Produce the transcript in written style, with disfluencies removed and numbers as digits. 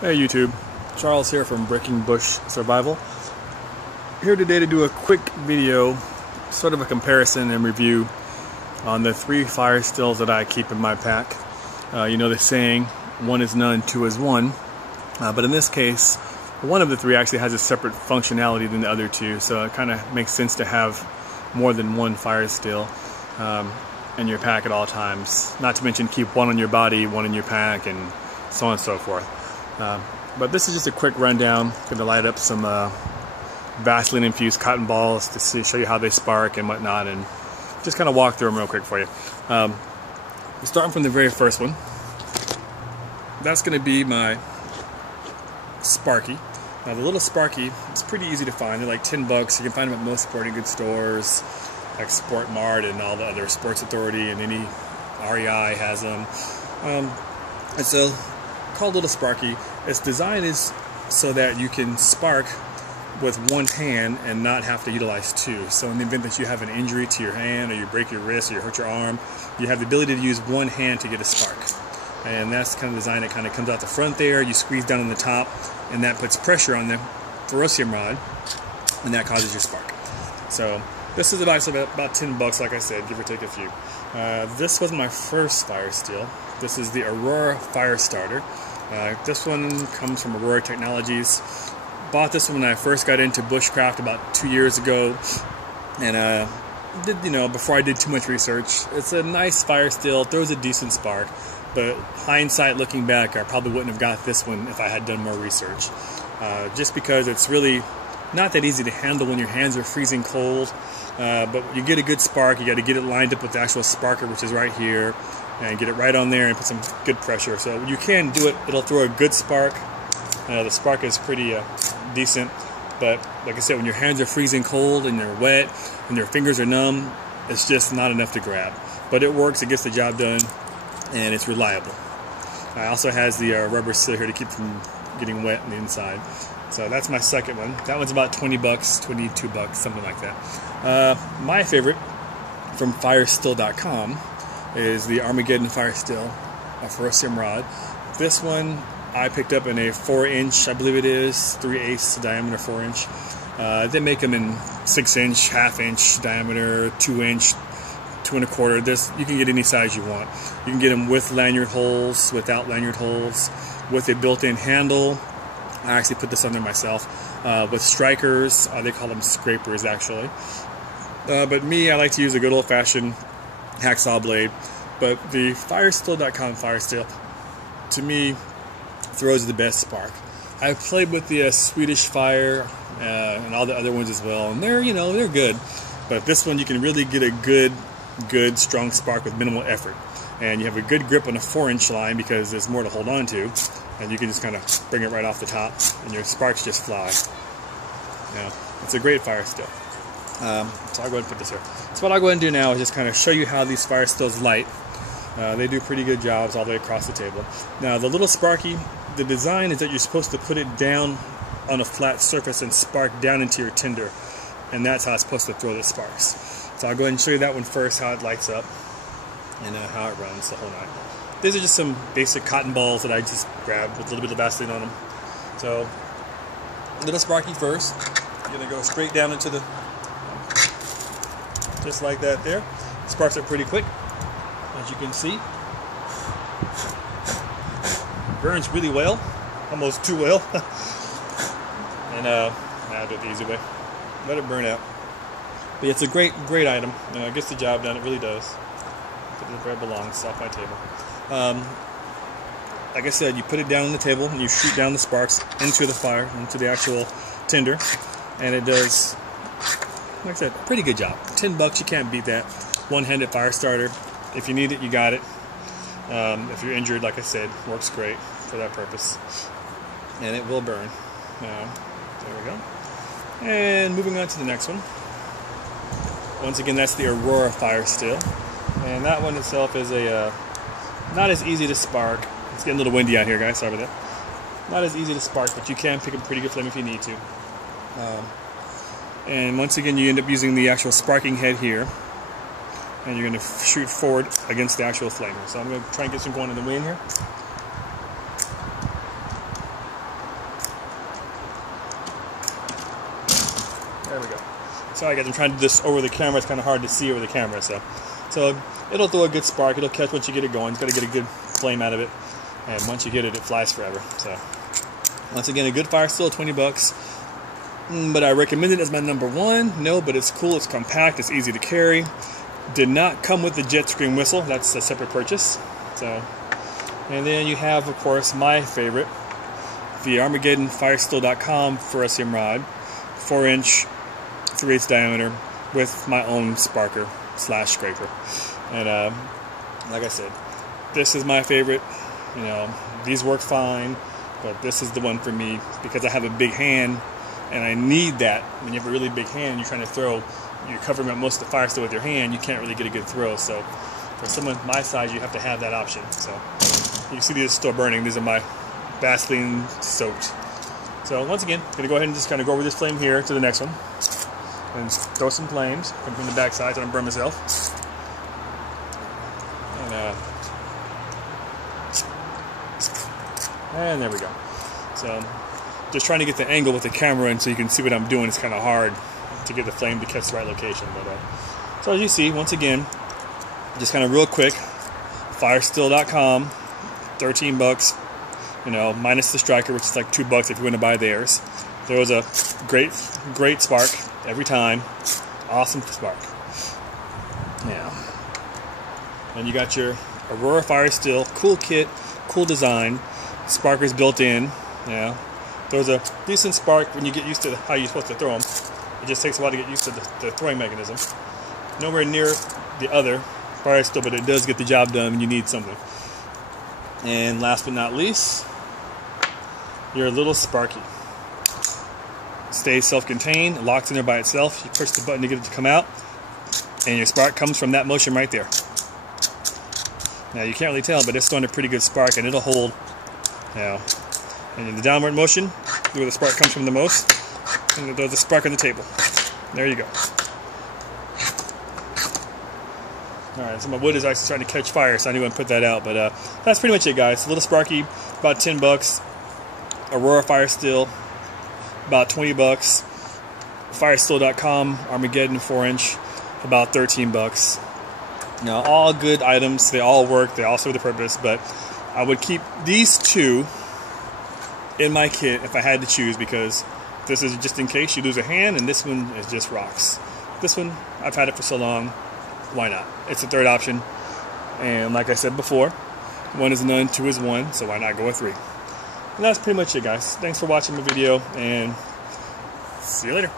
Hey YouTube, Charles here from Breaking Bush Survival. Here today to do a quick video, sort of a comparison and review on the 3 Firesteels that I keep in my pack. You know the saying, one is none, two is one. But in this case, one of the 3 actually has a separate functionality than the other 2, so it kind of makes sense to have more than one Firesteel in your pack at all times. Not to mention keep one on your body, one in your pack, and so on and so forth. But this is just a quick rundown. I'm going to light up some Vaseline infused cotton balls to show you how they spark and whatnot, and just kind of walk through them real quick for you. Starting from the very first one, that's going to be my Sparky. Now the little Sparky, it's pretty easy to find. They're like $10. You can find them at most sporting goods stores like Sport Mart and all the other Sports Authority, and any REI has them. It's a called Little Sparky. Its design is so that you can spark with one hand and not have to utilize 2. So in the event that you have an injury to your hand, or you break your wrist, or you hurt your arm, you have the ability to use one hand to get a spark. And that's kind of the design that kind of comes out the front there. You squeeze down on the top, and that puts pressure on the ferrocium rod, and that causes your spark. So this is about $10, like I said, give or take a few. This was my first Firesteel. This is the Aurora fire starter. This one comes from Aurora Technologies. Bought this one when I first got into bushcraft about 2 years ago, and before I did too much research. It's a nice Firesteel, throws a decent spark, but hindsight looking back, I probably wouldn't have got this one if I had done more research. Just because it's really not that easy to handle when your hands are freezing cold, but you get a good spark. You got to get it lined up with the actual sparker, which is right here, and get it right on there and put some good pressure. So you can do it. It'll throw a good spark. The spark is pretty decent, but like I said, when your hands are freezing cold and they're wet and your fingers are numb, it's just not enough to grab. But it works. It gets the job done, and it's reliable. It also has the rubber seal here to keep from getting wet on the inside. So that's my second one. That one's about $20, $22, something like that. My favorite from Firesteel.com is the Armageddon Firesteel, a ferrocium rod. This one I picked up in a 4-inch, I believe it is, 3/8 diameter 4-inch. They make them in 6-inch, half-inch diameter, 2-inch, 2 1/4. You can get any size you want. You can get them with lanyard holes, without lanyard holes, with a built-in handle. I actually put this on there myself. With strikers, they call them scrapers actually. But me, I like to use a good old-fashioned hacksaw blade. But the Firesteel.com Firesteel, to me, throws the best spark. I've played with the Swedish Fire and all the other ones as well, and they're good. But this one, you can really get a good strong spark with minimal effort. And you have a good grip on a 4-inch line because there's more to hold on to, and you can just kind of bring it right off the top, and your sparks just fly. It's a great Firesteel. So I'll go ahead and put this here. So what I'll go ahead and do now is just kind of show you how these Firesteels light. They do pretty good jobs all the way across the table. Now the little Sparky, the design is that you're supposed to put it down on a flat surface and spark down into your tinder, and that's how it's supposed to throw the sparks. So I'll go ahead and show you that one first, how it lights up and how it runs the whole night. These are just some basic cotton balls that I just grabbed with a little bit of Vaseline on them. So little Sparky first. You're going to go straight down into the, just like that there. Sparks are pretty quick, as you can see. Burns really well, almost too well. And I'll do it the easy way. Let it burn out. But yeah, it's a great item. It gets the job done. It really does. Put it where it belongs, off my table. Like I said, you put it down on the table and you shoot down the sparks into the fire, into the actual tinder, and it does, like I said, pretty good job. $10, you can't beat that. One-handed fire starter. If you need it, you got it. If you're injured, like I said, works great for that purpose. And it will burn. There we go. And moving on to the next one. Once again, that's the Aurora Firesteel. And that one itself is not as easy to spark. It's getting a little windy out here, guys. Sorry about that. Not as easy to spark, but you can pick a pretty good flame if you need to. And once again, you end up using the actual sparking head here. And you're going to shoot forward against the actual flame. So I'm going to try and get some going in the wind here. Sorry guys, I'm trying to do this over the camera. It's kind of hard to see over the camera. So it'll throw a good spark. It'll catch once you get it going. It's got to get a good flame out of it. And once you get it, it flies forever. So once again, a good Firesteel, 20 bucks. But I recommend it as my number one. No, but it's cool. It's compact. It's easy to carry. Did not come with the jet stream whistle. That's a separate purchase. So, and then you have, of course, my favorite, the Armageddon Firesteel.com Firesteel rod, 4-inch, 3/8 diameter, with my own sparker / scraper. And like I said, this is my favorite. You know, these work fine, but this is the one for me because I have a big hand, and I need that. When you have a really big hand, you're trying to throw, you're covering up most of the Firesteel with your hand, you can't really get a good throw. So for someone my size, you have to have that option. So you can see these still burning. These are my Vaseline soaked. So once again, I'm gonna go ahead and just kind of go over this flame here to the next one, and throw some flames. Come from the back side so I don't burn myself. And there we go. So just trying to get the angle with the camera in so you can see what I'm doing. It's kind of hard to get the flame to catch the right location. But so as you see, once again, just kind of real quick, Firesteel.com, 13 bucks, you know, minus the striker, which is like $2 if you want to buy theirs. There was a great spark every time. Awesome spark. Yeah. And you got your Aurora Firesteel, cool kit, cool design. Sparkers built in. Yeah. There's a decent spark when you get used to how you're supposed to throw them. It just takes a while to get used to the throwing mechanism. Nowhere near the other Firesteel, but it does get the job done when you need something. And last but not least, your little Sparky. Stays self-contained, locks in there by itself. You push the button to get it to come out, and your spark comes from that motion right there. Now you can't really tell, but it's throwing a pretty good spark, and it'll hold. Now, and in the downward motion, where the spark comes from the most, and there's a spark on the table. There you go. Alright, so my wood is actually starting to catch fire, so I knew I'd put that out. But that's pretty much it, guys. A little Sparky, about 10 bucks. Aurora Firesteel, about 20 bucks. Firesteel.com, Armageddon 4-inch, about 13 bucks. Now, all good items. They all work. They all serve the purpose. But I would keep these two in my kit if I had to choose, because this is just in case you lose a hand, and this one is just rocks. This one, I've had it for so long. Why not? It's the third option. And like I said before, 1 is none, 2 is 1. So why not go with 3? And that's pretty much it, guys. Thanks for watching the video, and see you later.